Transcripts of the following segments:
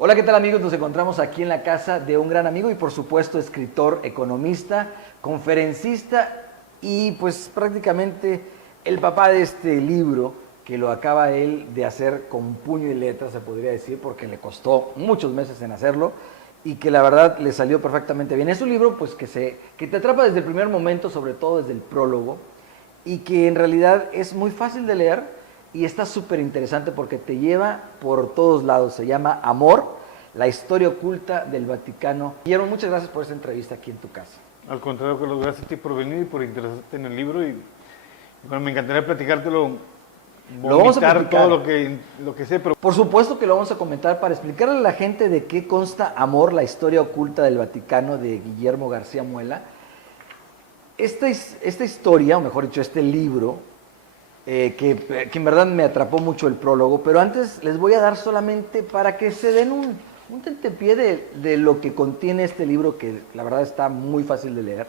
Hola, ¿qué tal amigos? Nos encontramos aquí en la casa de un gran amigo y por supuesto escritor, economista, conferencista y pues prácticamente el papá de este libro que lo acaba él de hacer con puño y letra, se podría decir, porque le costó muchos meses en hacerlo y que la verdad le salió perfectamente bien. Es un libro pues que te atrapa desde el primer momento, sobre todo desde el prólogo, y que en realidad es muy fácil de leer y está súper interesante porque te lleva por todos lados. Se llama Amor, la historia oculta del Vaticano. Guillermo, muchas gracias por esta entrevista aquí en tu casa. Al contrario, Carlos, gracias a ti por venir y por interesarte en el libro. Y bueno, me encantaría platicártelo, Lo vamos a vomitar platicar. todo lo que sé, pero Por supuesto que lo vamos a comentar para explicarle a la gente de qué consta Amor, la historia oculta del Vaticano de Guillermo García Muela. Esta historia, o mejor dicho, este libro, que en verdad me atrapó mucho el prólogo, pero antes les voy a dar solamente para que se den un tentepié de lo que contiene este libro, que la verdad está muy fácil de leer.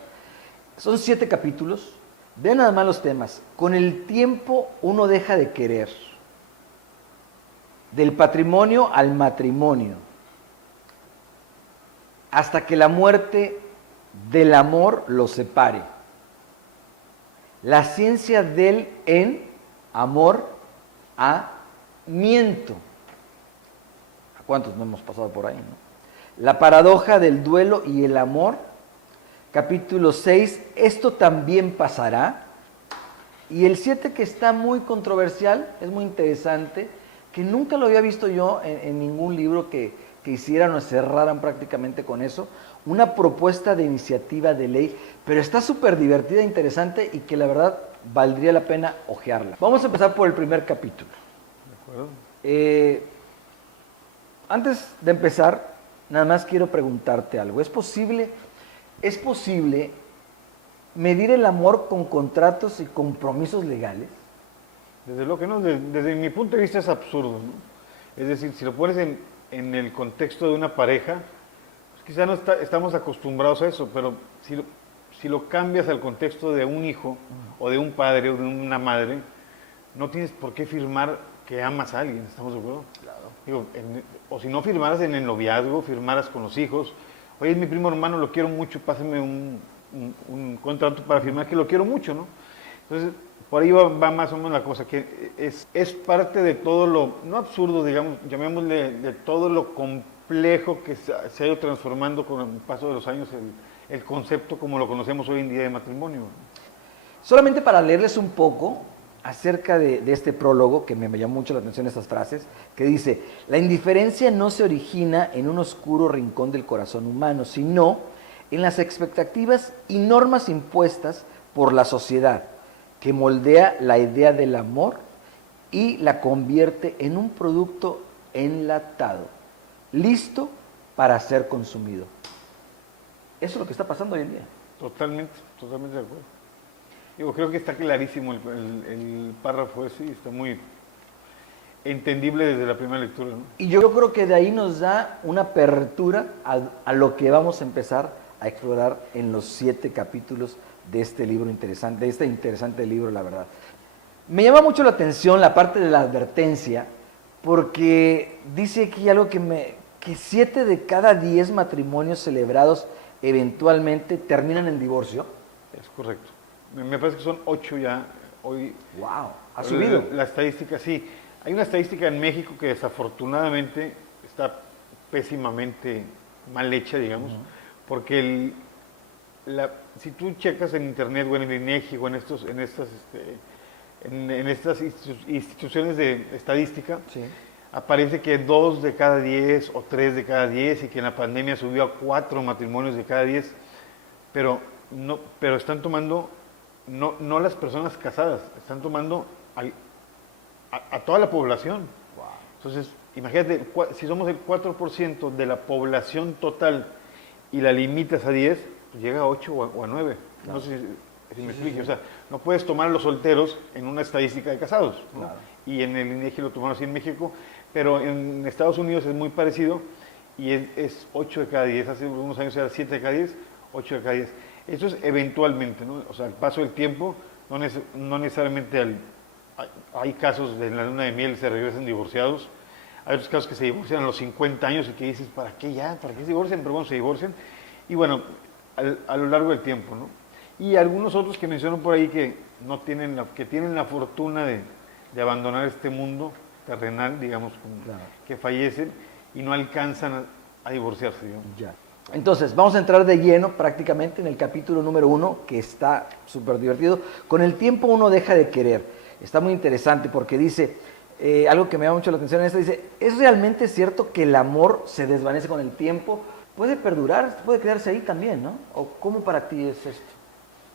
Son 7 capítulos, vean nada más los temas. Con el tiempo uno deja de querer, del patrimonio al matrimonio, hasta que la muerte del amor los separe. La ciencia del amor a miento. ¿A cuántos no hemos pasado por ahí, no? La paradoja del duelo y el amor. Capítulo 6, esto también pasará. Y el 7, que está muy controversial, es muy interesante, que nunca lo había visto yo en ningún libro que hicieran o cerraran prácticamente con eso. Una propuesta de iniciativa de ley, pero está súper divertida, interesante y que la verdad valdría la pena hojearla. Vamos a empezar por el primer capítulo. ¿de acuerdo? Antes de empezar, nada más quiero preguntarte algo. ¿Es posible medir el amor con contratos y compromisos legales? Desde lo que no, desde mi punto de vista es absurdo, ¿no? Es decir, si lo pones en el contexto de una pareja, pues quizá no estamos acostumbrados a eso, pero si lo cambias al contexto de un hijo, o de un padre, o de una madre, no tienes por qué firmar que amas a alguien, ¿estamos de acuerdo? Claro. Digo, o si no firmaras en el noviazgo, firmaras con los hijos. Oye, es mi primo hermano, lo quiero mucho, pásame un contrato para firmar que lo quiero mucho, ¿no? Entonces, por ahí va más o menos la cosa, que es parte de todo lo, no absurdo, digamos, llamémosle, de todo lo complejo que se ha ido transformando con el paso de los años el concepto como lo conocemos hoy en día de matrimonio. Solamente para leerles un poco acerca de este prólogo, que me llamó mucho la atención estas frases, que dice: la indiferencia no se origina en un oscuro rincón del corazón humano, sino en las expectativas y normas impuestas por la sociedad, que moldea la idea del amor y la convierte en un producto enlatado, listo para ser consumido. Eso es lo que está pasando hoy en día. Totalmente, totalmente de acuerdo. Digo, creo que está clarísimo el párrafo ese y está muy entendible desde la primera lectura, ¿no? Y yo creo que de ahí nos da una apertura a lo que vamos a empezar a explorar en los 7 capítulos de este libro interesante, de este interesante libro, la verdad. Me llama mucho la atención la parte de la advertencia, porque dice aquí algo que 7 de cada 10 matrimonios celebrados eventualmente terminan en divorcio. Es correcto. Me parece que son 8 ya hoy. ¡Wow! Ha subido. La estadística, sí. Hay una estadística en México que desafortunadamente está pésimamente mal hecha, digamos, porque si tú checas en internet o en el INEGI o en estas instituciones de estadística, Sí. aparece que 2 de cada 10 o 3 de cada 10 y que en la pandemia subió a 4 matrimonios de cada 10, pero están tomando no las personas casadas, están tomando a toda la población. Wow. Entonces, imagínate, si somos el 4% de la población total y la limitas a 10, pues llega a 8 o a 9. Claro. No sé si me explique. O sea, no puedes tomar a los solteros en una estadística de casados, ¿no? Claro. Y en el INEGI lo tomaron así en México, pero en Estados Unidos es muy parecido y es 8 de cada 10. Hace unos años era 7 de cada 10, 8 de cada 10. Eso es eventualmente, ¿no? O sea, al paso del tiempo, no necesariamente hay casos de en la luna de miel se regresan divorciados. Hay otros casos que se divorcian a los 50 años y que dices, ¿para qué ya? ¿Para qué se divorcian? Pero bueno, se divorcian. Y bueno, a lo largo del tiempo, ¿no? Y algunos otros que menciono por ahí que no tienen que tienen la fortuna de abandonar este mundo terrenal, digamos, Claro. que fallecen y no alcanzan a divorciarse, digamos. Ya. Entonces, vamos a entrar de lleno prácticamente en el capítulo número 1, que está súper divertido. Con el tiempo uno deja de querer. Está muy interesante porque dice, algo que me llama mucho la atención en esto, dice, ¿es realmente cierto que el amor se desvanece con el tiempo? ¿Puede perdurar? ¿Puede quedarse ahí también, no? ¿O cómo para ti es esto?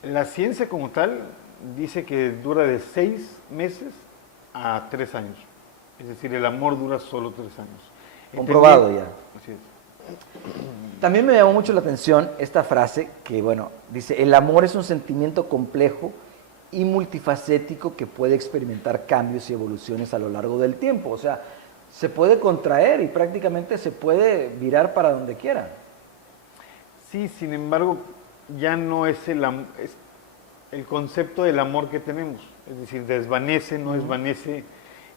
La ciencia como tal dice que dura de 6 meses a 3 años. Es decir, el amor dura solo 3 años. Comprobado ya. Así es. También me llamó mucho la atención esta frase que, bueno, dice, el amor es un sentimiento complejo y multifacético que puede experimentar cambios y evoluciones a lo largo del tiempo. O sea, se puede contraer y prácticamente se puede virar para donde quiera. Sí, sin embargo, ya no es es el concepto del amor que tenemos. Es decir, desvanece, no desvanece.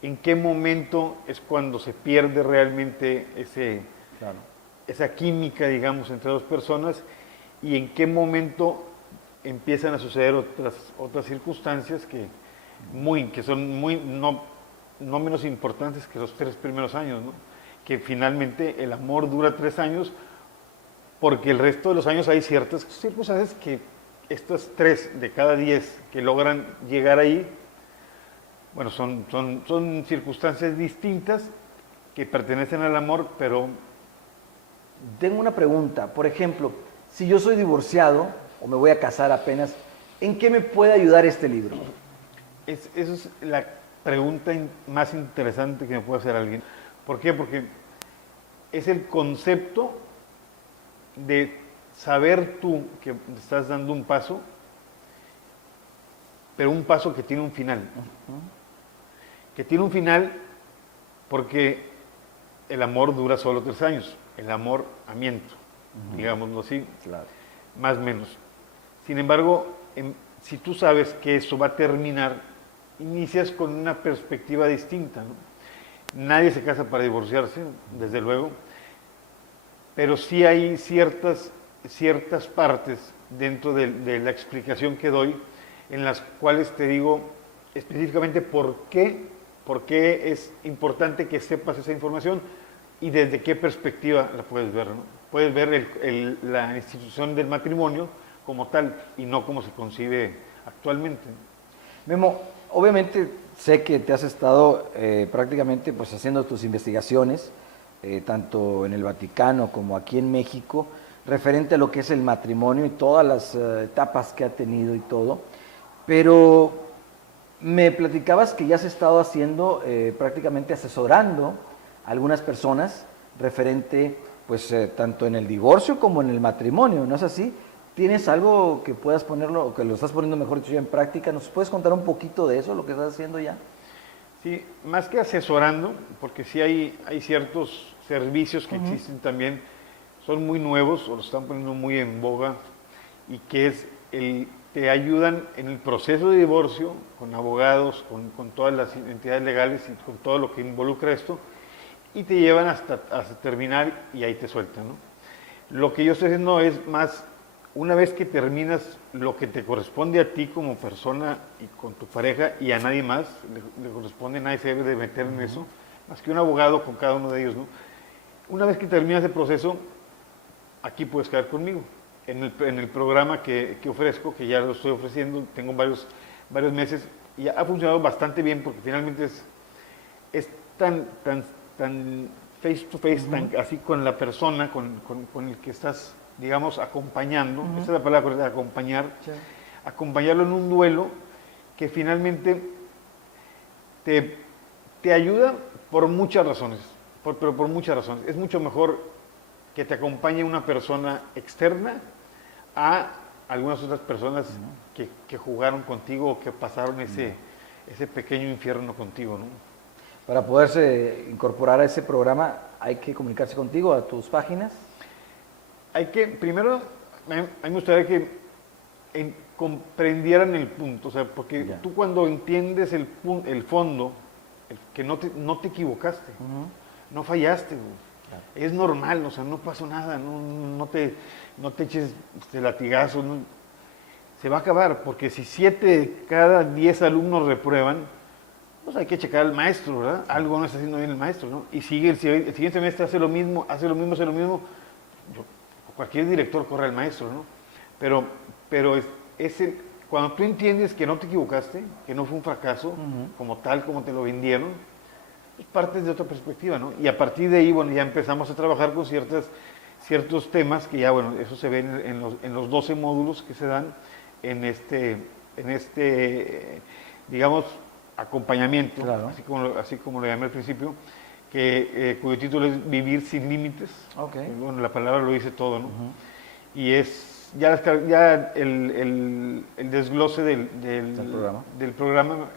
¿En qué momento es cuando se pierde realmente Claro. esa química, digamos, entre dos personas? ¿Y en qué momento empiezan a suceder otras circunstancias que son muy no menos importantes que los 3 primeros años, ¿no? Que finalmente el amor dura 3 años, porque el resto de los años hay ciertas circunstancias que estas 3 de cada 10 que logran llegar ahí, bueno, son circunstancias distintas que pertenecen al amor, pero Tengo una pregunta. Por ejemplo, si yo soy divorciado o me voy a casar apenas, ¿en qué me puede ayudar este libro? esa es la pregunta más interesante que me puede hacer alguien. ¿Por qué? Porque es el concepto de saber tú que estás dando un paso, pero un paso que tiene un final. Que tiene un final porque el amor dura solo 3 años, el amor amiento, digámoslo así, Claro. más o menos. Sin embargo, si tú sabes que eso va a terminar, inicias con una perspectiva distinta, ¿no? Nadie se casa para divorciarse, desde luego, pero sí hay ciertas partes dentro de la explicación que doy en las cuales te digo específicamente por qué es importante que sepas esa información y desde qué perspectiva la puedes ver, ¿no? Puedes ver la institución del matrimonio como tal y no como se concibe actualmente. Memo, obviamente sé que te has estado prácticamente pues haciendo tus investigaciones, tanto en el Vaticano como aquí en México, referente a lo que es el matrimonio y todas las etapas que ha tenido y todo, pero me platicabas que ya has estado haciendo, prácticamente asesorando a algunas personas referente, pues, tanto en el divorcio como en el matrimonio, ¿no es así? ¿Tienes algo que puedas ponerlo, o que lo estás poniendo, mejor dicho, ya en práctica? ¿Nos puedes contar un poquito de eso, lo que estás haciendo ya? Sí, más que asesorando, porque sí hay ciertos servicios que existen también, son muy nuevos o los están poniendo muy en boga, y que te ayudan en el proceso de divorcio, con abogados, con todas las entidades legales y con todo lo que involucra esto, y te llevan hasta terminar y ahí te sueltan, ¿no? Lo que yo estoy haciendo es más, una vez que terminas lo que te corresponde a ti como persona y con tu pareja y a nadie más, le corresponde, nadie se debe de meter en eso, más que un abogado con cada uno de ellos, ¿no? Una vez que terminas el proceso, aquí puedes quedar conmigo. En el programa que ofrezco, que ya lo estoy ofreciendo, tengo varios meses, y ha funcionado bastante bien porque finalmente es tan face to face, tan así con la persona, con el que estás, digamos, acompañando, esa es la palabra correcta, acompañar, Sí. acompañarlo en un duelo que finalmente te ayuda por muchas razones, pero por muchas razones. Es mucho mejor que te acompañe una persona externa a algunas otras personas que jugaron contigo o que pasaron ese pequeño infierno contigo, ¿no? Para poderse incorporar a ese programa hay que comunicarse contigo, a tus páginas. Primero, a mí me gustaría que comprendieran el punto, o sea, porque Ya. tú cuando entiendes el fondo, que no te equivocaste, no fallaste, güey. Es normal, o sea, no pasó nada, no te eches latigazo, se va a acabar, porque si 7 de cada 10 alumnos reprueban, pues hay que checar al maestro, ¿verdad? Algo no está haciendo bien el maestro, ¿no? Y sigue el siguiente semestre hace lo mismo, cualquier director corre al maestro, ¿no? Pero cuando tú entiendes que no te equivocaste, que no fue un fracaso, como tal, como te lo vendieron, pues partes de otra perspectiva, ¿no? Y a partir de ahí, bueno, ya empezamos a trabajar con ciertos temas que ya, bueno, eso se ve en los 12 módulos que se dan en este digamos, acompañamiento, Claro. así como lo llamé al principio, cuyo título es Vivir sin límites. Okay. Bueno, la palabra lo dice todo, ¿no? Y es ya el desglose del programa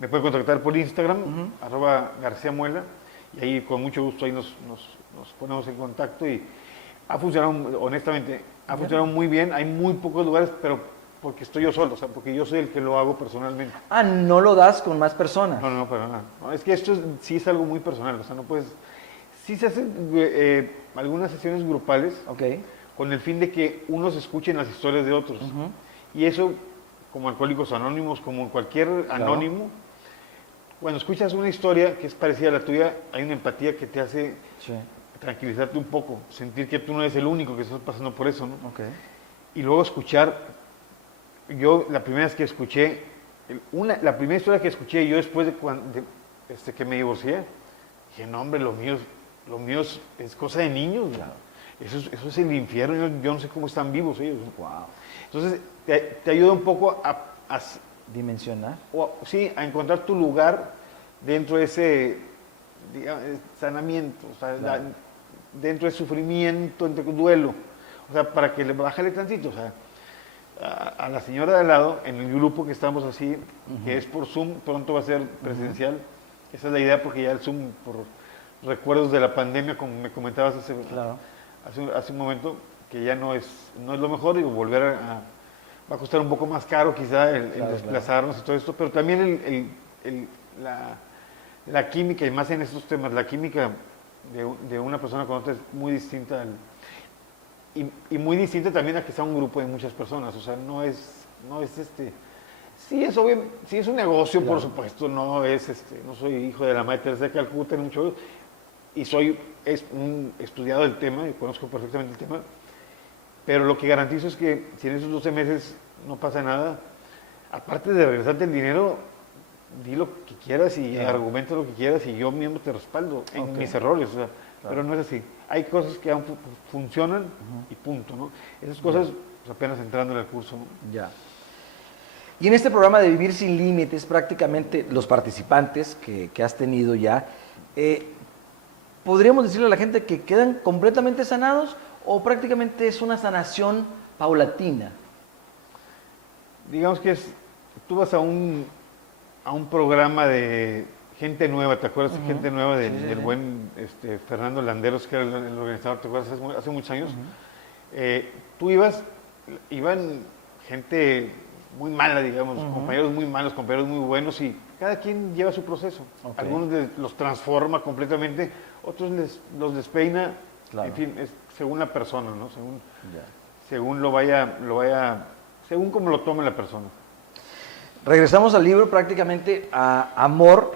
me puede contactar por Instagram, @GarciaMuela, y ahí con mucho gusto ahí nos ponemos en contacto, y ha funcionado, honestamente, ha funcionado muy bien. Hay muy pocos lugares, pero porque estoy yo solo, o sea, porque yo soy el que lo hago personalmente. Ah, no lo das con más personas. No, para nada. No, es que esto sí es algo muy personal, o sea, no puedes... Sí se hacen algunas sesiones grupales, Okay. con el fin de que unos escuchen las historias de otros. Y eso, como Alcohólicos Anónimos, como cualquier anónimo, cuando escuchas una historia que es parecida a la tuya, hay una empatía que te hace tranquilizarte un poco, sentir que tú no eres el único que estás pasando por eso, ¿no? Okay. Y luego escuchar, yo la primera vez que escuché, la primera historia que escuché yo después de que me divorcié, dije, no hombre, lo mío es cosa de niños, claro. Eso es el infierno, yo no sé cómo están vivos ellos. Wow. Entonces, te ayuda un poco a dimensionar. Sí, a encontrar tu lugar dentro de ese, digamos, sanamiento, o sea, claro. Dentro del sufrimiento, entre duelo. O sea, para que le bájale tantito, o sea, a la señora de al lado, en el grupo que estamos así, que es por Zoom, pronto va a ser presencial. Esa es la idea, porque ya el Zoom, por recuerdos de la pandemia, como me comentabas hace un momento, que ya no es lo mejor, y volver va a costar un poco más caro quizá el desplazarnos y todo esto, pero también la química, y más en estos temas, la química de una persona con otra es muy distinta y muy distinta también a que sea un grupo de muchas personas. O sea, no es sí es obvio, sí es un negocio, por supuesto, no soy hijo de la Madre Teresa de Calcuta ni mucho, y soy un estudiado del tema y conozco perfectamente el tema, pero lo que garantizo es que si en esos 12 meses no pasa nada, aparte de regresarte el dinero, di lo que quieras y argumenta lo que quieras, y yo mismo te respaldo en mis errores, o sea, pero no es así. Hay cosas que aún funcionan y punto, ¿no? Esas cosas pues, apenas entrando en el curso, ¿no? Ya. Y en este programa de Vivir sin Límites, prácticamente los participantes que has tenido ya, ¿podríamos decirle a la gente que quedan completamente sanados o prácticamente es una sanación paulatina? Digamos que tú vas a un programa de gente nueva, ¿te acuerdas? Gente nueva del buen Fernando Landeros, que era el organizador, ¿te acuerdas? Hace muchos años. Tú iban gente muy mala, digamos, compañeros muy malos, compañeros muy buenos, y cada quien lleva su proceso. Algunos los transforma completamente, otros los despeina, en fin, es según la persona, ¿no? Según según cómo lo tome la persona. Regresamos al libro prácticamente a Amor,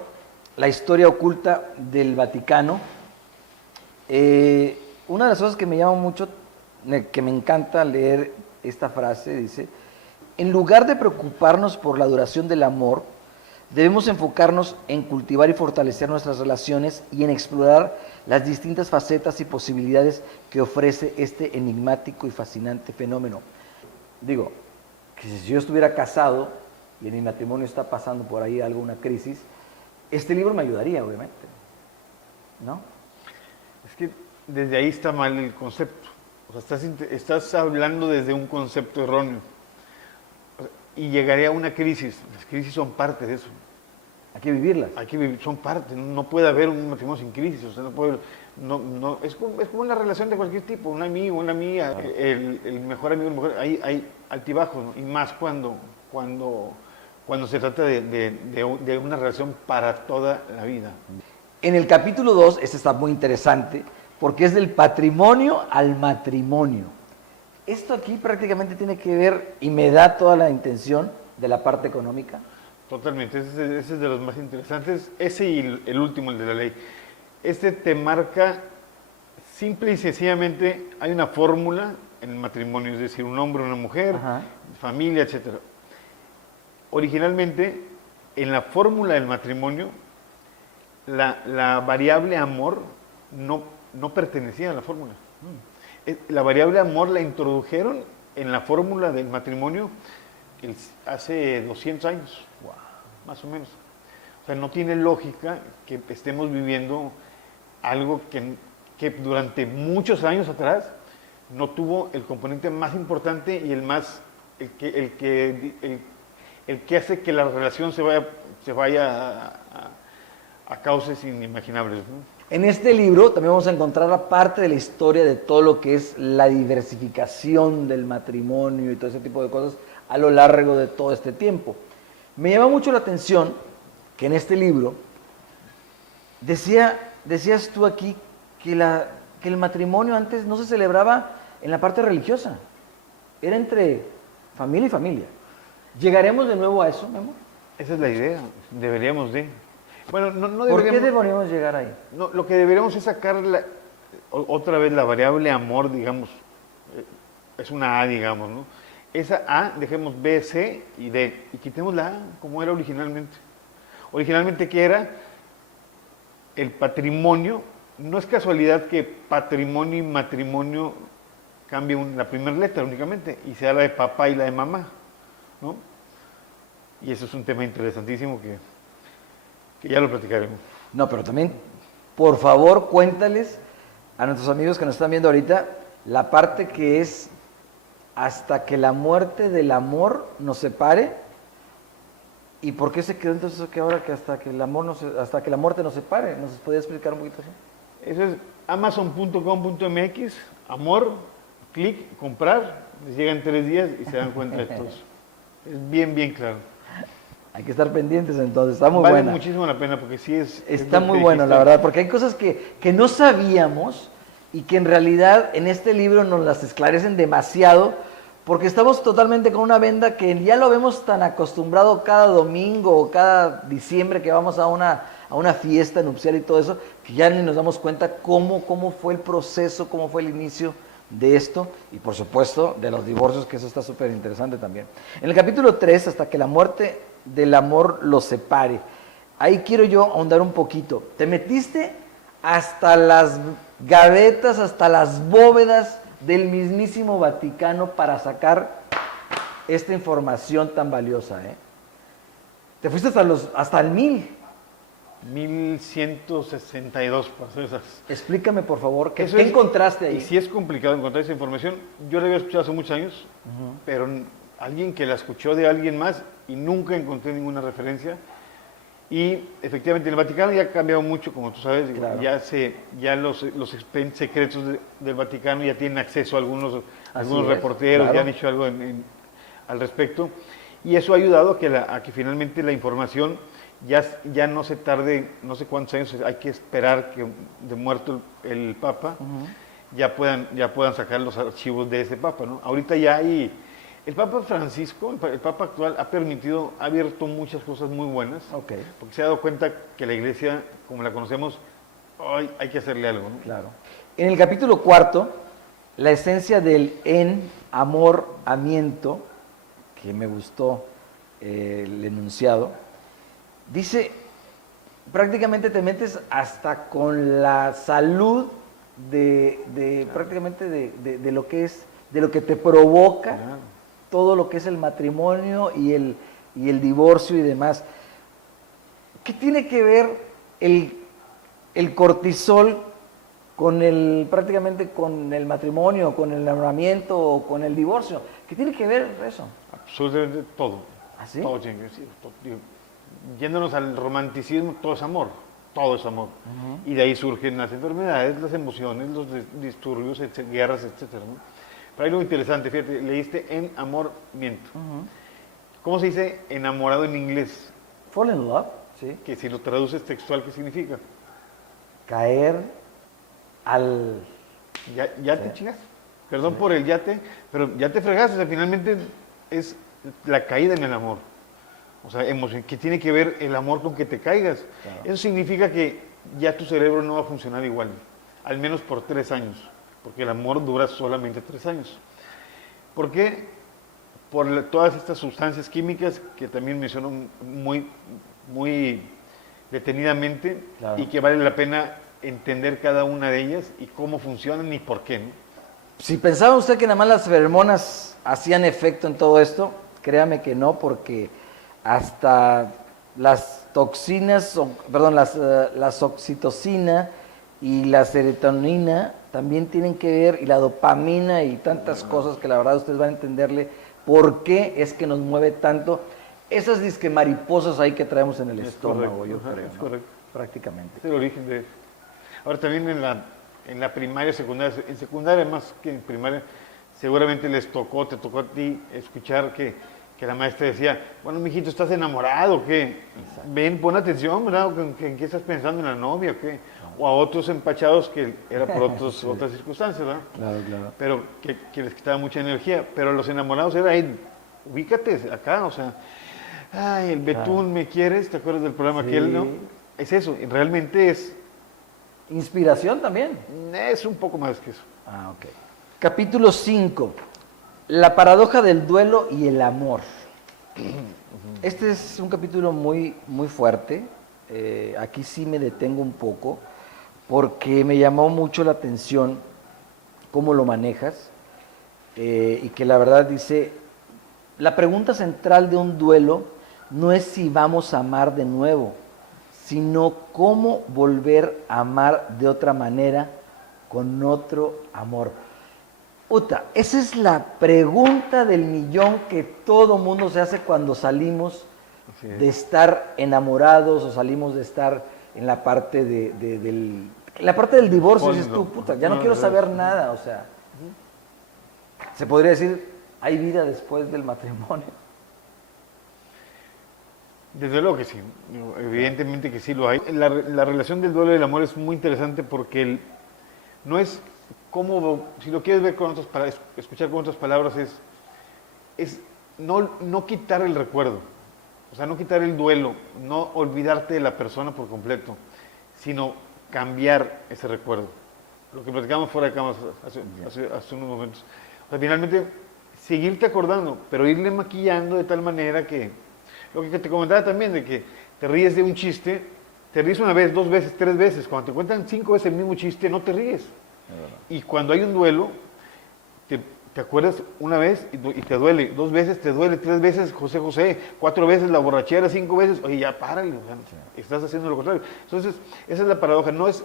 la historia oculta del Vaticano. Una de las cosas que me llama mucho, que me encanta leer esta frase, dice: en lugar de preocuparnos por la duración del amor, debemos enfocarnos en cultivar y fortalecer nuestras relaciones y en explorar las distintas facetas y posibilidades que ofrece este enigmático y fascinante fenómeno. Digo, que si yo estuviera casado y en mi matrimonio está pasando por ahí alguna crisis, este libro me ayudaría, obviamente, ¿no? Es que desde ahí está mal el concepto. O sea, estás hablando desde un concepto erróneo. Y llegaría a una crisis. Las crisis son parte de eso. Hay que vivirlas. Hay que vivir, son parte. No puede haber un matrimonio sin crisis. O sea, es como una relación de cualquier tipo. Un amigo, una amiga, claro. el mejor amigo, la mejor. Hay altibajos, ¿no? Y más cuando se trata de una relación para toda la vida. En el capítulo 2, este está muy interesante, porque es del patrimonio al matrimonio. Esto aquí prácticamente tiene que ver, y me da toda la intención de la parte económica. Totalmente, ese es de los más interesantes, ese y el último, el de la ley. Este te marca, simple y sencillamente, hay una fórmula en el matrimonio, es decir, un hombre, una mujer, Ajá. familia, etcétera. Originalmente, en la fórmula del matrimonio, la variable amor no pertenecía a la fórmula. La variable amor la introdujeron en la fórmula del matrimonio hace 200 años, más o menos. O sea, no tiene lógica que estemos viviendo algo que durante muchos años atrás no tuvo el componente más importante y el que hace que la relación se vaya a cauces inimaginables, ¿no? En este libro también vamos a encontrar la parte de la historia de todo lo que es la diversificación del matrimonio y todo ese tipo de cosas a lo largo de todo este tiempo. Me llama mucho la atención que en este libro decías tú aquí que el matrimonio antes no se celebraba en la parte religiosa, era entre familia y familia. ¿Llegaremos de nuevo a eso, mi amor? Esa es la idea, deberíamos de. Bueno, no ¿Por qué deberíamos. deberíamos llegar ahí? No, lo que deberíamos es sacar otra vez la variable amor, digamos, es una A, digamos, ¿no? Esa A, dejemos B, C y D, y quitemos la A como era originalmente. Originalmente, ¿qué era? El patrimonio. No es casualidad que patrimonio y matrimonio cambien la primera letra únicamente, y sea la de papá y la de mamá, ¿no? Y eso es un tema interesantísimo que ya lo platicaremos. No, pero también, por favor, cuéntales a nuestros amigos que nos están viendo ahorita la parte que es hasta que la muerte del amor nos separe. ¿Y por qué se quedó entonces que ahora que hasta que la muerte nos separe? ¿Nos podría explicar un poquito eso? Eso es amazon.com.mx, amor, clic, comprar, les llega en 3 días y se dan cuenta de todo eso. Es bien, bien claro. Hay que estar pendientes entonces, está muy Vale buena. muchísimo la pena porque sí Está lo muy que bueno, dijiste. la verdad, porque hay cosas que no sabíamos y que en realidad en este libro nos las esclarecen demasiado, porque estamos totalmente con una venda que ya lo vemos tan acostumbrado cada domingo o cada diciembre que vamos a una fiesta nupcial y todo eso, que ya ni nos damos cuenta cómo fue el proceso, cómo fue el inicio de esto y por supuesto de los divorcios, que eso está súper interesante también. En el capítulo 3, hasta que la muerte del amor los separe, ahí quiero yo ahondar un poquito. Te metiste hasta las gavetas, hasta las bóvedas del mismísimo Vaticano para sacar esta información tan valiosa, ¿eh? Te fuiste hasta el 1000. 1162 para ser esas. Explícame, por favor, ¿qué Eso es- encontraste ahí? Y si es complicado encontrar esa información, yo la había escuchado hace muchos años, pero alguien que la escuchó de alguien más y nunca encontré ninguna referencia. Y efectivamente el Vaticano ya ha cambiado mucho, como tú sabes, Claro. ya los expedientes secretos del Vaticano ya tienen acceso a algunos es, reporteros, claro. ya han hecho algo al respecto. Y eso ha ayudado a que finalmente la información ya no se tarde, no sé cuántos años hay que esperar que de muerto el Papa, ya puedan sacar los archivos de ese Papa, ¿no? Ahorita ya hay. El Papa Francisco, el Papa actual, ha abierto muchas cosas muy buenas, Ok, porque se ha dado cuenta que la Iglesia, como la conocemos, hoy hay que hacerle algo, ¿no? claro. En el capítulo 4, la esencia del enamoramiento, que me gustó el enunciado, dice, prácticamente te metes hasta con la salud prácticamente de lo que es, de lo que te provoca Claro. todo lo que es el matrimonio y el divorcio y demás. ¿Qué tiene que ver el cortisol prácticamente con el matrimonio, con el enamoramiento o con el divorcio? ¿Qué tiene que ver eso? Absolutamente todo. ¿Ah, sí? Todo tiene que decir. Yéndonos al romanticismo, todo es amor. Todo es amor. Y de ahí surgen las enfermedades, las emociones, los disturbios, guerras, etcétera, ¿no? Pero hay algo interesante, fíjate, leíste enamoramiento. ¿Cómo se dice enamorado en inglés? Fall in love, sí. Que si lo traduces textual, ¿qué significa? caer al... Ya te chingas. Perdón por el yate, pero ya te fregaste. O sea, finalmente es la caída en el amor. O sea, que tiene que ver el amor con que te caigas. Claro. Eso significa que ya tu cerebro no va a funcionar igual, al menos por 3 años, porque el amor dura solamente 3 años. ¿Por qué? Por todas estas sustancias químicas que también menciono muy detenidamente, claro, y que vale la pena entender cada una de ellas y cómo funcionan y por qué, ¿no? Si pensaba usted que nada más las feromonas hacían efecto en todo esto, créame que no, porque hasta las toxinas, las oxitocina y la serotonina también tienen que ver, y la dopamina y tantas cosas que la verdad ustedes van a entenderle por qué es que nos mueve tanto esas disque mariposas ahí que traemos en el estómago, correcto, yo creo, es ¿no? correcto. Prácticamente. Es el origen de... Ahora también en la primaria, secundaria, en secundaria más que en primaria, seguramente te tocó a ti escuchar que la maestra decía, bueno, mijito, ¿estás enamorado o qué? Exacto. Ven, pon atención, ¿verdad? ¿En qué estás pensando, en la novia o qué? O a otros empachados que era por Sí. otras circunstancias, ¿verdad? Claro, claro. Pero que les quitaba mucha energía. Pero los enamorados era ahí, ubícate acá, o sea, ay, el Betún, Claro. ¿me quieres? ¿Te acuerdas del programa Sí. aquel, no? Es eso, y realmente Inspiración también. es un poco más que eso. Ah, ok. Capítulo 5. La paradoja del duelo y el amor. Este es un capítulo muy, muy fuerte. Aquí sí me detengo un poco porque me llamó mucho la atención cómo lo manejas y que la verdad dice, la pregunta central de un duelo no es si vamos a amar de nuevo, sino cómo volver a amar de otra manera, con otro amor. Uta, esa es la pregunta del millón que todo mundo se hace cuando salimos Así es. de estar enamorados o salimos de estar en la parte la parte del divorcio. Fondo. Dices tú, puta, ya no No, quiero no, saber no. nada, o sea, se podría decir, hay vida después del matrimonio. Desde luego que sí, evidentemente que sí lo hay. La relación del duelo y el amor es muy interesante porque no es como, si lo quieres ver con escuchar con otras palabras, es no quitar el recuerdo, o sea, no quitar el duelo, no olvidarte de la persona por completo, sino cambiar ese recuerdo. Lo que platicamos fuera de cámara hace unos momentos. O sea, finalmente, seguirte acordando, pero irle maquillando de tal manera que, lo que te comentaba también, de que te ríes de un chiste, te ríes una vez, 2 veces, 3 veces, cuando te cuentan 5 veces el mismo chiste, no te ríes. Y cuando hay un duelo, te acuerdas una vez y te duele, 2 veces te duele, 3 veces José José, 4 veces la borrachera, 5 veces, oye, ya párale, o sea, estás haciendo lo contrario. Entonces, esa es la paradoja, no es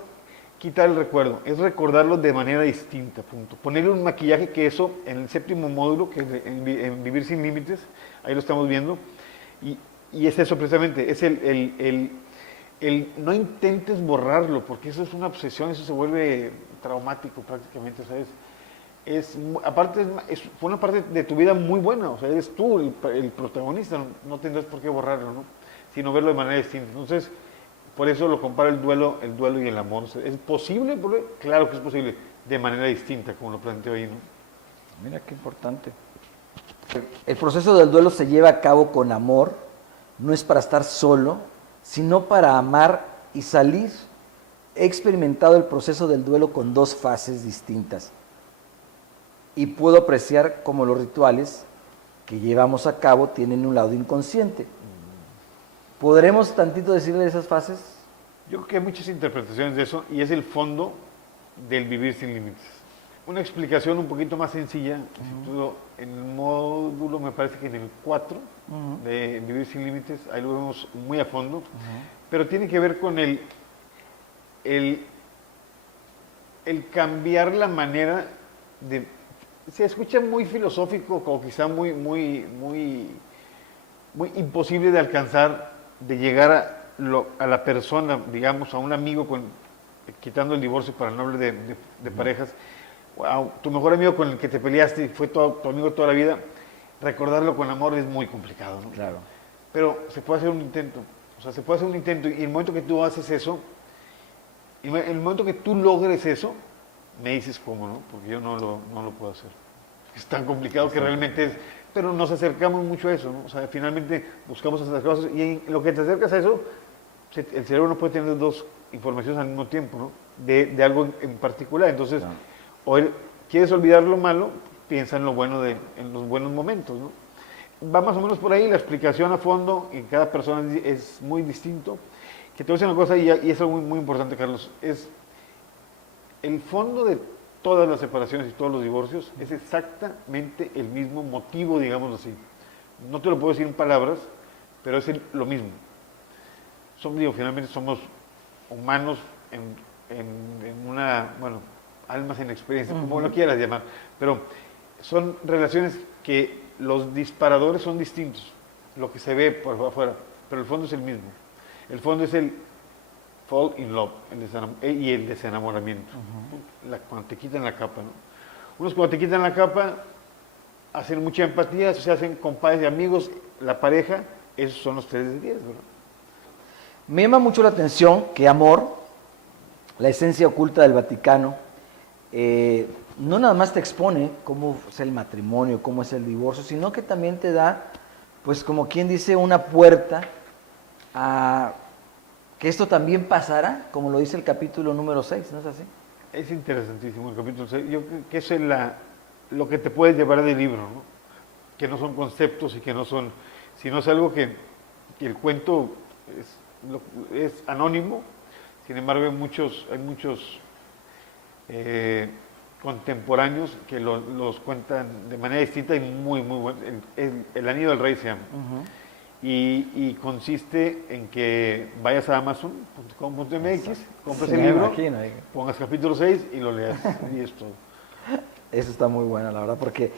quitar el recuerdo, es recordarlo de manera distinta, punto. Ponerle un maquillaje, que eso en el 7º módulo, que es en Vivir sin Límites, ahí lo estamos viendo, y es eso precisamente, es el no intentes borrarlo, porque eso es una obsesión, eso se vuelve traumático prácticamente, ¿sabes? Aparte, fue una parte de tu vida muy buena, o sea, eres tú el protagonista, no tendrás por qué borrarlo, ¿no? Sino verlo de manera distinta. Entonces, por eso lo comparo el duelo y el amor. O sea, ¿es posible? Claro que es posible, de manera distinta, como lo planteo ahí, ¿no? Mira qué importante. El proceso del duelo se lleva a cabo con amor, no es para estar solo, sino para amar y salir. He experimentado el proceso del duelo con 2 fases distintas y puedo apreciar cómo los rituales que llevamos a cabo tienen un lado inconsciente. ¿Podremos tantito decirle de esas fases? Yo creo que hay muchas interpretaciones de eso y es el fondo del vivir sin límites. Una explicación un poquito más sencilla, en el módulo, me parece que en el 4 de Vivir sin Límites, ahí lo vemos muy a fondo, pero tiene que ver con el cambiar la manera de... Se escucha muy filosófico, o quizá muy imposible de alcanzar, de llegar a la persona, digamos, a un amigo, quitando el divorcio para no hablar de parejas, a tu mejor amigo con el que te peleaste y fue tu amigo toda la vida, recordarlo con amor es muy complicado, ¿no? Claro. Pero se puede hacer un intento, o sea, se puede hacer un intento, y en el momento que tú haces eso, Y en el momento que tú logres eso, me dices cómo, ¿no? Porque yo no lo puedo hacer. Es tan complicado que realmente es, pero nos acercamos mucho a eso, ¿no? O sea, finalmente buscamos esas cosas y en lo que te acercas a eso, el cerebro no puede tener dos informaciones al mismo tiempo, ¿no? De algo en particular. Entonces, Claro. o quieres olvidar lo malo, piensa en lo bueno en los buenos momentos, ¿no? Va más o menos por ahí, la explicación a fondo en cada persona es muy distinto. Que te voy a decir una cosa, y es algo muy, muy importante, Carlos, es el fondo de todas las separaciones y todos los divorcios es exactamente el mismo motivo, digamos así. No te lo puedo decir en palabras, pero es lo mismo. Finalmente somos humanos en una, bueno, almas en experiencia, como lo quieras llamar, pero son relaciones que los disparadores son distintos, lo que se ve por afuera, pero el fondo es el mismo. El fondo es el fall in love y el desenamoramiento. Cuando te quitan la capa, ¿no? Unos cuando te quitan la capa hacen mucha empatía, se hacen compadres y amigos, la pareja, esos son los 3 de 10, ¿verdad? Me llama mucho la atención que amor, la esencia oculta del Vaticano, no nada más te expone cómo es el matrimonio, cómo es el divorcio, sino que también te da, pues como quien dice, una puerta a que esto también pasará, como lo dice el capítulo número 6, ¿no es así? Es interesantísimo el capítulo 6. Yo creo que eso es lo que te puedes llevar del libro, ¿no? Que no son conceptos y que no son, sino es algo que el cuento es anónimo, sin embargo hay muchos contemporáneos que los cuentan de manera distinta y muy, muy bueno. El Anillo del Rey se llama. Y consiste en que vayas a Amazon.com.mx, compres Sí, el me libro, imagino. pongas capítulo 6 y lo leas. Y es todo. Eso está muy bueno, la verdad, porque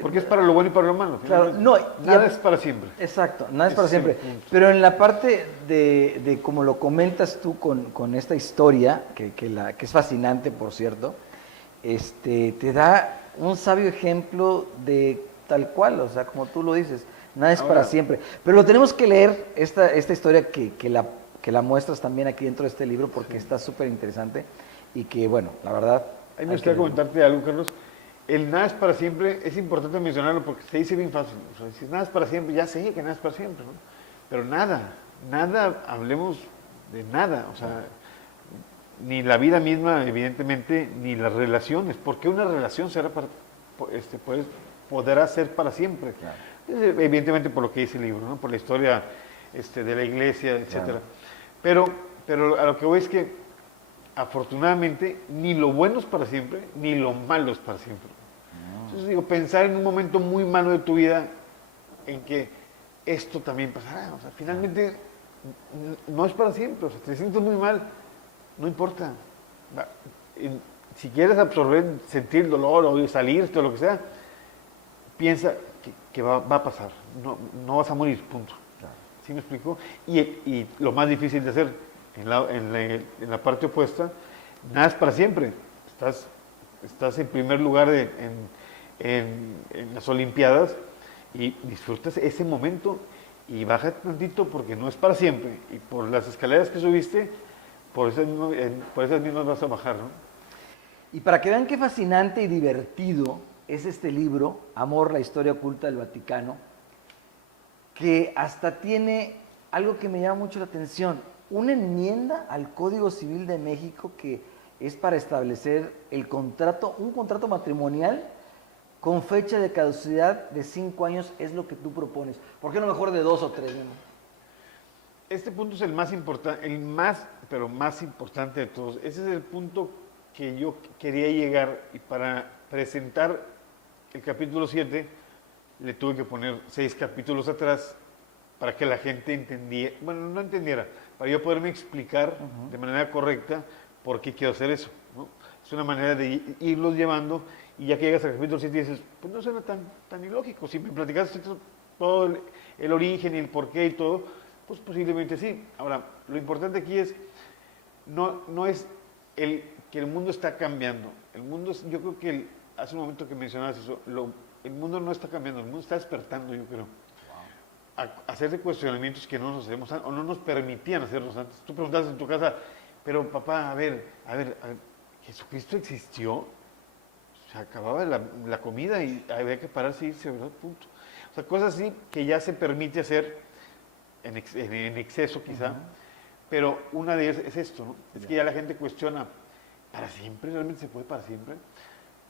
Porque es para lo bueno y para lo malo. Claro, Finalmente. no, Nada es para siempre. Exacto, nada es Ese para es el siempre. punto. Pero en la parte de como lo comentas tú con esta historia, que es fascinante, por cierto, te da un sabio ejemplo de tal cual, o sea, como tú lo dices, nada es para Ahora, siempre. Pero lo tenemos que leer, esta historia que la muestras también aquí dentro de este libro, porque está súper interesante y que, bueno, la verdad... a mí me hay que gustaría leerlo. comentarte algo, Carlos. El nada es para siempre, es importante mencionarlo porque se dice bien fácil. O sea, si nada es para siempre, ya sé que nada es para siempre, ¿no? Pero nada, hablemos de nada. O sea, ni la vida misma, evidentemente, ni las relaciones. ¿Por qué una relación podrá ser para siempre? Claro. Evidentemente por lo que dice el libro, ¿no? Por la historia de la iglesia, etcétera. Claro. Pero a lo que voy es que afortunadamente ni lo bueno es para siempre, ni lo malo es para siempre. Entonces digo, pensar en un momento muy malo de tu vida en que esto también pasará. O sea, finalmente no es para siempre. O sea, te sientes muy mal, no importa. Si quieres absorber, sentir dolor o salirte o lo que sea, piensa que va a pasar. No vas a morir, punto. Claro. ¿Sí me explico? Y lo más difícil de hacer, en la parte opuesta, nada es para siempre. Estás en primer lugar en las Olimpiadas y disfrutas ese momento y baja tantito porque no es para siempre. Y por las escaleras que subiste, por esas mismas vas a bajar, ¿no? Y para que vean qué fascinante y divertido es este libro, Amor, la historia oculta del Vaticano, que hasta tiene algo que me llama mucho la atención, una enmienda al Código Civil de México que es para establecer un contrato matrimonial con fecha de caducidad de 5 años, es lo que tú propones. ¿Por qué no mejor de 2 o 3? ¿No? Este punto es el más importante, pero más importante de todos. Ese es el punto que yo quería llegar y para presentar el capítulo 7 le tuve que poner 6 capítulos atrás para que la gente entendiera, bueno, no entendiera, para yo poderme explicar de manera correcta por qué quiero hacer eso, ¿no? Es una manera de irlos llevando y ya que llegas al capítulo 7 dices, pues no suena tan ilógico, si me platicaste todo el origen y el porqué y todo, pues posiblemente sí. Ahora, lo importante aquí es, no es que el mundo está cambiando, yo creo que hace un momento que mencionabas eso, el mundo no está cambiando, el mundo está despertando, yo creo. A hacer cuestionamientos que no nos hacemos o no nos permitían hacerlos antes. Tú preguntabas en tu casa, pero papá, a ver, Jesucristo existió, se acababa la comida y había que pararse y irse, ¿verdad? Punto. O sea, cosas así que ya se permite hacer en exceso quizá, pero una de ellas es esto, ¿no? Es que ya la gente cuestiona, ¿para siempre? ¿Realmente se puede para siempre?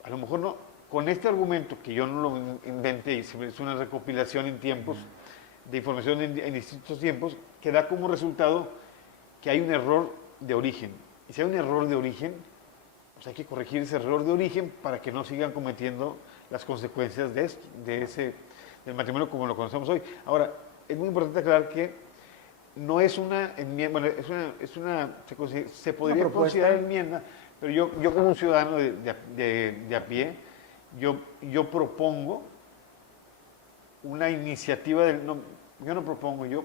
A lo mejor no, con este argumento que yo no lo inventé, es una recopilación en tiempos, de información en distintos tiempos, que da como resultado que hay un error de origen. Y si hay un error de origen, pues hay que corregir ese error de origen para que no sigan cometiendo las consecuencias de esto, del matrimonio como lo conocemos hoy. Ahora, es muy importante aclarar que no es una enmienda, bueno, se podría considerar enmienda, pero yo como un ciudadano de a pie, yo propongo una iniciativa no, yo no propongo, no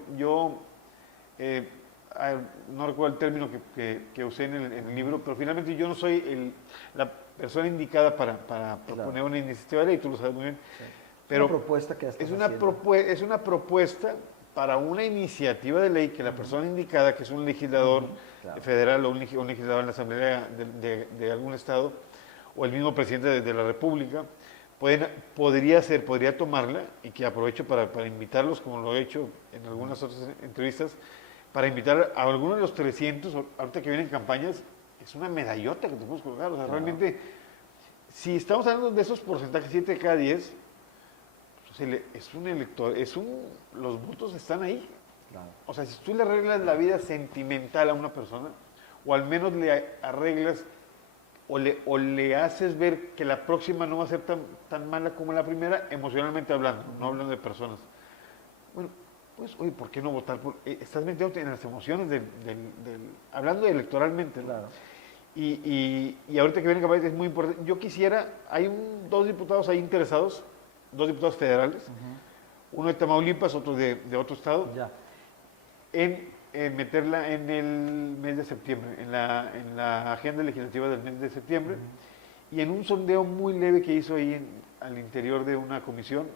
recuerdo el término que usé en el libro, pero finalmente yo no soy la persona indicada para proponer una iniciativa de ley, tú lo sabes muy bien. Sí. Pero una propuesta que es una propuesta para una iniciativa de ley que la persona indicada, que es un legislador federal o un legislador en la Asamblea de algún estado, o el mismo presidente de la República, podría tomarla, y que aprovecho para invitarlos, como lo he hecho en algunas otras entrevistas, para invitar a algunos de los 300, ahorita que vienen campañas, es una medallota que te puedes colocar. O sea, realmente, si estamos hablando de esos porcentajes, 7 de cada 10, pues es un elector, los votos están ahí. Claro. O sea, si tú le arreglas la vida sentimental a una persona, o al menos le arreglas o le haces ver que la próxima no va a ser tan mala como la primera, emocionalmente hablando, no hablando de personas. Bueno, pues, oye, ¿por qué no votar? Estás metiéndote en las emociones hablando electoralmente, ¿no? Claro. Y ahorita que viene campaña es muy importante. Yo quisiera, hay dos diputados ahí interesados, dos diputados federales, uno de Tamaulipas, otro de otro estado, en meterla en el mes de septiembre, en la agenda legislativa del mes de septiembre, y en un sondeo muy leve que hizo ahí al interior de una comisión,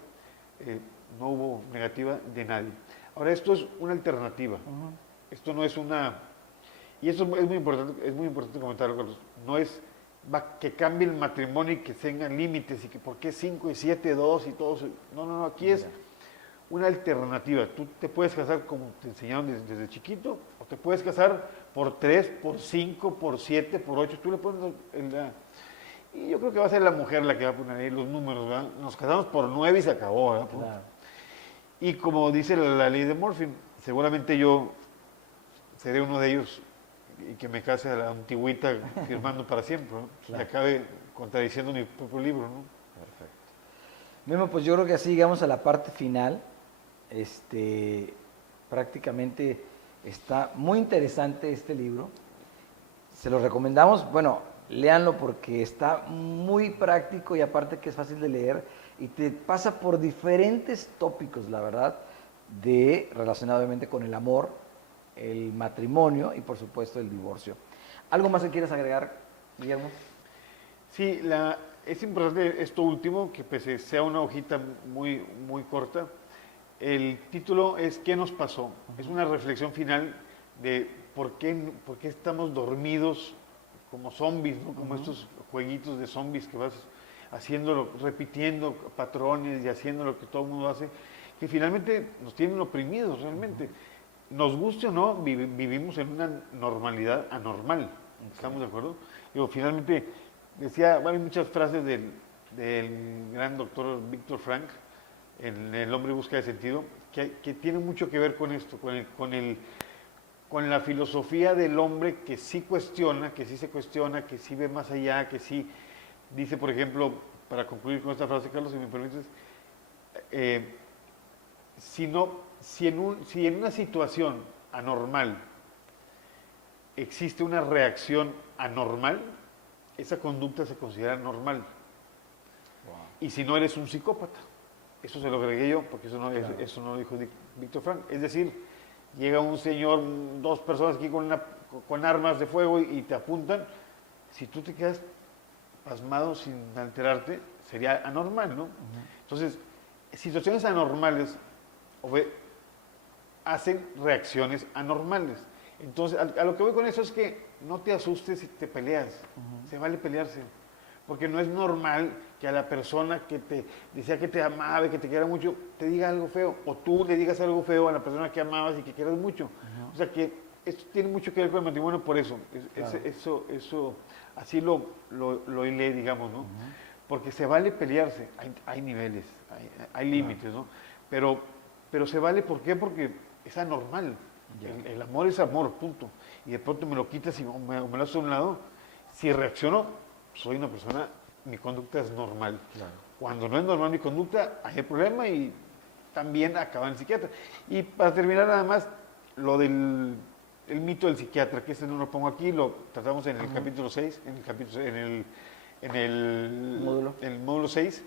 no hubo negativa de nadie. Ahora, esto es una alternativa, esto no es una, y eso es muy importante comentarlo, Carlos, no es que cambie el matrimonio y que tengan límites y que por qué 5 y 7, 2 y todo eso. No, aquí es una alternativa. Tú te puedes casar como te enseñaron desde chiquito, o te puedes casar por 3, por 5, por 7, por 8. Tú le pones y yo creo que va a ser la mujer la que va a poner ahí los números, ¿verdad? Nos casamos por 9 y se acabó, ¿verdad? Claro. Y como dice la ley de Murphy, seguramente yo seré uno de ellos y que me case a la antigüita firmando para siempre, ¿no? Claro. Y acabe contradiciendo mi propio libro, ¿no? Perfecto. Memo, pues yo creo que así llegamos a la parte final. Prácticamente está muy interesante este libro. Se lo recomendamos, bueno, léanlo porque está muy práctico y aparte que es fácil de leer y te pasa por diferentes tópicos, la verdad, relacionado obviamente con el amor, el matrimonio y por supuesto el divorcio. ¿Algo más que quieras agregar, Guillermo? Sí, es importante esto último, que pese sea una hojita muy, muy corta. El título es ¿Qué nos pasó? Es una reflexión final de por qué estamos dormidos como zombies, ¿no? Como estos jueguitos de zombies que vas haciéndolo, repitiendo patrones y haciendo lo que todo el mundo hace, que finalmente nos tienen oprimidos realmente. Nos guste o no, vivimos en una normalidad anormal. ¿Estamos de acuerdo? Digo, finalmente, hay muchas frases del gran doctor Víctor Frank, en El hombre busca de sentido, que tiene mucho que ver con esto, con la filosofía del hombre que sí cuestiona, que sí ve más allá, que sí dice, por ejemplo, para concluir con esta frase, Carlos, si me permites, si en una situación anormal existe una reacción anormal, esa conducta se considera normal. Wow. Y si no, eres un psicópata. Eso se lo agregué yo, porque eso no lo dijo Víctor Frank. Es decir, llega un señor, dos personas aquí con armas de fuego y te apuntan. Si tú te quedas pasmado sin alterarte, sería anormal, ¿no? Entonces, situaciones anormales hacen reacciones anormales. Entonces, a lo que voy con eso es que no te asustes si te peleas. Se vale pelearse. Porque no es normal que a la persona que te decía que te amaba y que te quiera mucho, te diga algo feo. O tú le digas algo feo a la persona que amabas y que quieras mucho. O sea que esto tiene mucho que ver con el matrimonio por eso. Claro. Eso así lo hilé, digamos, ¿no? Porque se vale pelearse. Hay niveles, hay límites, ¿no? Pero se vale, ¿por qué? Porque es anormal. El amor es amor, punto. Y de pronto me lo quitas y me lo haces a un lado. Si reacciono, soy una persona, mi conducta es normal. Claro. Cuando no es normal mi conducta, hay problema y también acaba en el psiquiatra. Y para terminar nada más, lo del el mito del psiquiatra, que ese no lo pongo aquí, lo tratamos en el capítulo 6, en el módulo 6,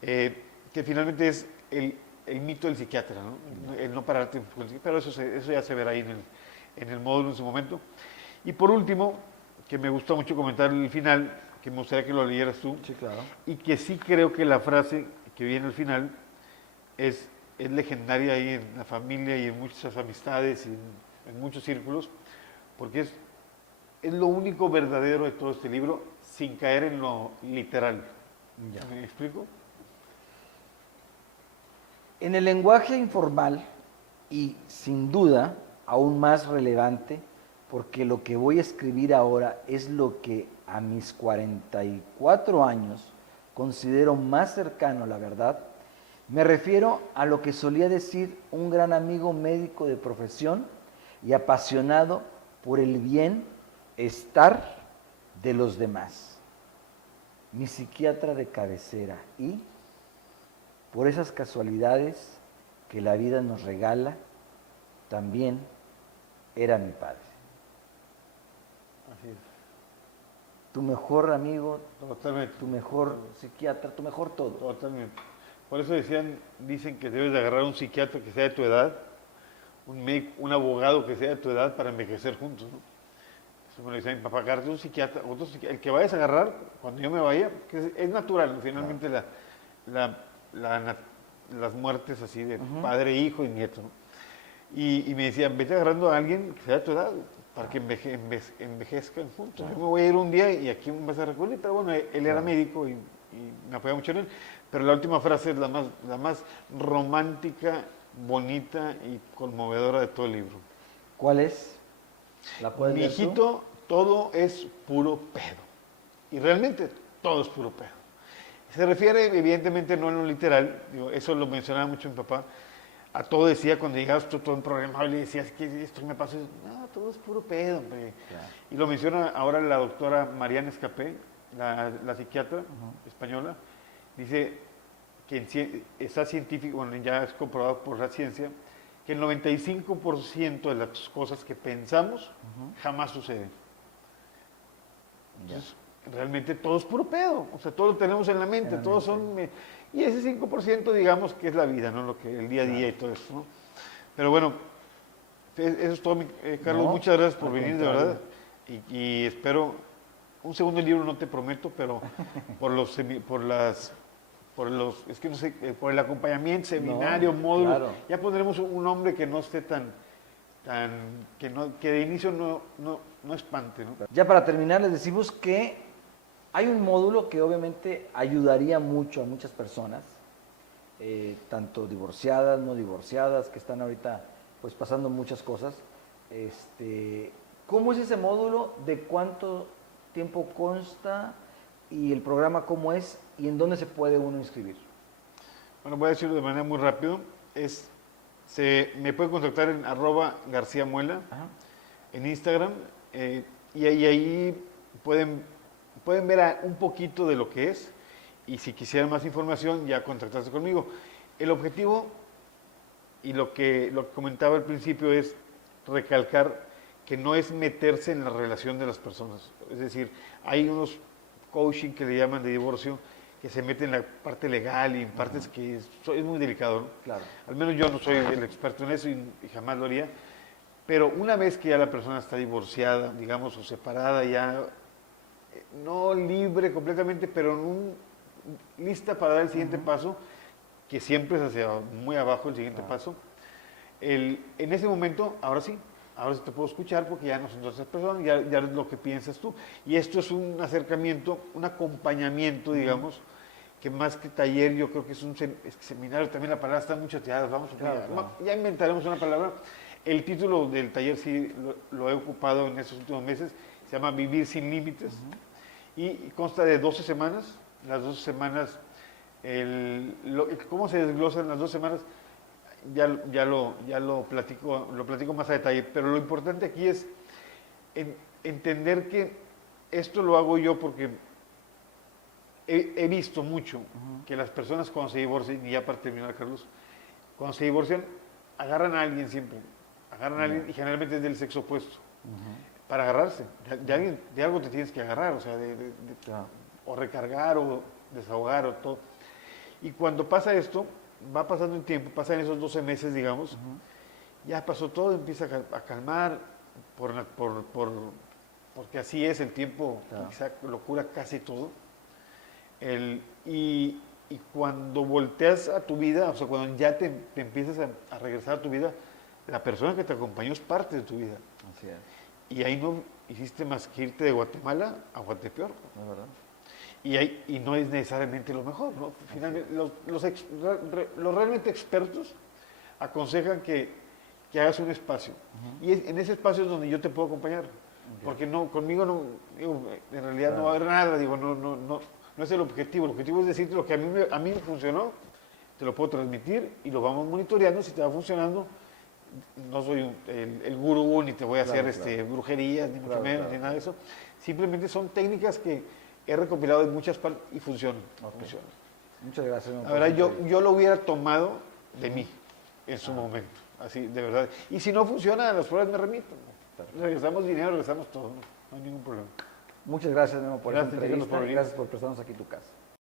que finalmente es el mito del psiquiatra, ¿no? El no pararte con el psiquiatra, pero eso ya se verá ahí en el módulo en su momento. Y por último, que me gustó mucho comentar el final, que me gustaría que lo leyeras tú, Sí, claro. y que sí creo que la frase que viene al final es legendaria ahí en la familia y en muchas amistades y en muchos círculos, porque es lo único verdadero de todo este libro, sin caer en lo literal. Ya. ¿Me explico? En el lenguaje informal, y sin duda aún más relevante, porque lo que voy a escribir ahora es lo que a mis 44 años considero más cercano a la verdad, me refiero a lo que solía decir un gran amigo médico de profesión y apasionado por el bienestar de los demás, mi psiquiatra de cabecera, y por esas casualidades que la vida nos regala, también era mi padre. Así es. Tu mejor amigo, Totalmente. tu mejor psiquiatra, tu mejor todo. Totalmente. Por eso dicen que debes de agarrar un psiquiatra que sea de tu edad, un abogado que sea de tu edad para envejecer juntos, ¿no? Eso me lo decía mi papá, agarrarte un psiquiatra, el que vayas a agarrar cuando yo me vaya, que es natural, ¿no? Finalmente las muertes así de padre, hijo y nieto, ¿no? Y me decían, vete agarrando a alguien que sea de tu edad para que envejezcan juntos. Yo me voy a ir un día y aquí me vas a recordar, pero bueno, él era médico y me apoyaba mucho en él. Pero la última frase es la más romántica, bonita y conmovedora de todo el libro. ¿Cuál es? ¿La puedes Mi leer tú? hijito, todo es puro pedo. Y realmente todo es puro pedo. Se refiere, evidentemente, no en lo literal, digo, eso lo mencionaba mucho mi papá. A todo decía, cuando llegabas tú todo un problema, le decías que esto me pasó. No, todo es puro pedo, hombre. Claro. Y lo menciona ahora la doctora Mariana Escapé, la psiquiatra española. Dice que está científico, bueno, ya es comprobado por la ciencia, que el 95% de las cosas que pensamos jamás suceden. Entonces, realmente todo es puro pedo, o sea, todo lo tenemos en la mente, todos son... y ese 5% digamos que es la vida, ¿no? Lo que el día a día y todo eso, ¿no? Pero bueno, eso es todo, Carlos, No, muchas gracias por al venir, de contrario. verdad, y espero, un segundo libro no te prometo, pero es que no sé, por el acompañamiento, seminario, No, módulo, claro. ya pondremos un nombre que no esté que de inicio no espante, ¿no? Ya para terminar, les decimos que hay un módulo que obviamente ayudaría mucho a muchas personas, tanto divorciadas, no divorciadas, que están ahorita pues pasando muchas cosas. ¿Cómo es ese módulo? ¿De cuánto tiempo consta? ¿Y el programa cómo es? ¿Y en dónde se puede uno inscribir? Bueno, voy a decirlo de manera muy rápido. Me puede contactar en @GarcíaMuela Ajá. en Instagram, y ahí pueden ver un poquito de lo que es, y si quisieran más información ya contactarse conmigo. El objetivo y lo que comentaba al principio es recalcar que no es meterse en la relación de las personas. Es decir, hay unos coaching que le llaman de divorcio que se meten en la parte legal y en partes que es muy delicado, ¿no? Claro. Al menos yo no soy el experto en eso y jamás lo haría. Pero una vez que ya la persona está divorciada, digamos, o separada, ya no libre completamente, pero lista para dar el siguiente paso, que siempre es hacia muy abajo el siguiente paso, en ese momento, ahora sí, ahora sí te puedo escuchar porque ya no son otras personas, ya es lo que piensas tú. Y esto es un acercamiento, un acompañamiento, digamos, que más que taller yo creo que es un es que seminario, también la palabra está mucho tirada, vamos a Claro, claro. ya inventaremos una palabra. El título del taller sí lo he ocupado en estos últimos meses, se llama Vivir sin Límites, y consta de 12 semanas, las 12 semanas, cómo se desglosan las 12 semanas, ya lo platico más a detalle, pero lo importante aquí es entender que esto lo hago yo porque he visto mucho que las personas cuando se divorcian, y ya para terminar, Carlos, cuando se divorcian, agarran a alguien siempre, agarran a alguien y generalmente es del sexo opuesto, para agarrarse. De algo te tienes que agarrar, o sea, Claro. o recargar o desahogar o todo. Y cuando pasa esto, va pasando el tiempo, pasan esos 12 meses, digamos, ya pasó todo, empieza a calmar, porque así es el tiempo, Claro. quizá lo cura casi todo. Y cuando volteas a tu vida, o sea, cuando ya te empiezas a regresar a tu vida, la persona que te acompañó es parte de tu vida. Así es. Y ahí no hiciste más que irte de Guatemala a Guatepeor. ¿No es verdad? Y no es necesariamente lo mejor, ¿no? Finalmente, los realmente expertos aconsejan que hagas un espacio. Y en ese espacio es donde yo te puedo acompañar. Porque no, conmigo no, digo, en realidad no va a haber nada, digo, no es el objetivo. El objetivo es decirte lo que a mí me funcionó, te lo puedo transmitir y lo vamos monitoreando. Si te va funcionando, no soy el gurú ni te voy a hacer brujerías, ni mucho menos, ni nada de eso. Simplemente son técnicas que he recopilado de muchas partes y funcionan. Funcionan. Muchas gracias. La verdad, yo lo hubiera tomado de mí en su momento, así, de verdad. Y si no funciona, a las pruebas me remito. Regresamos dinero, regresamos todo, no hay ningún problema. Muchas gracias, Memo, por esta Gracias, entrevista. por venir. Gracias por prestarnos aquí tu casa.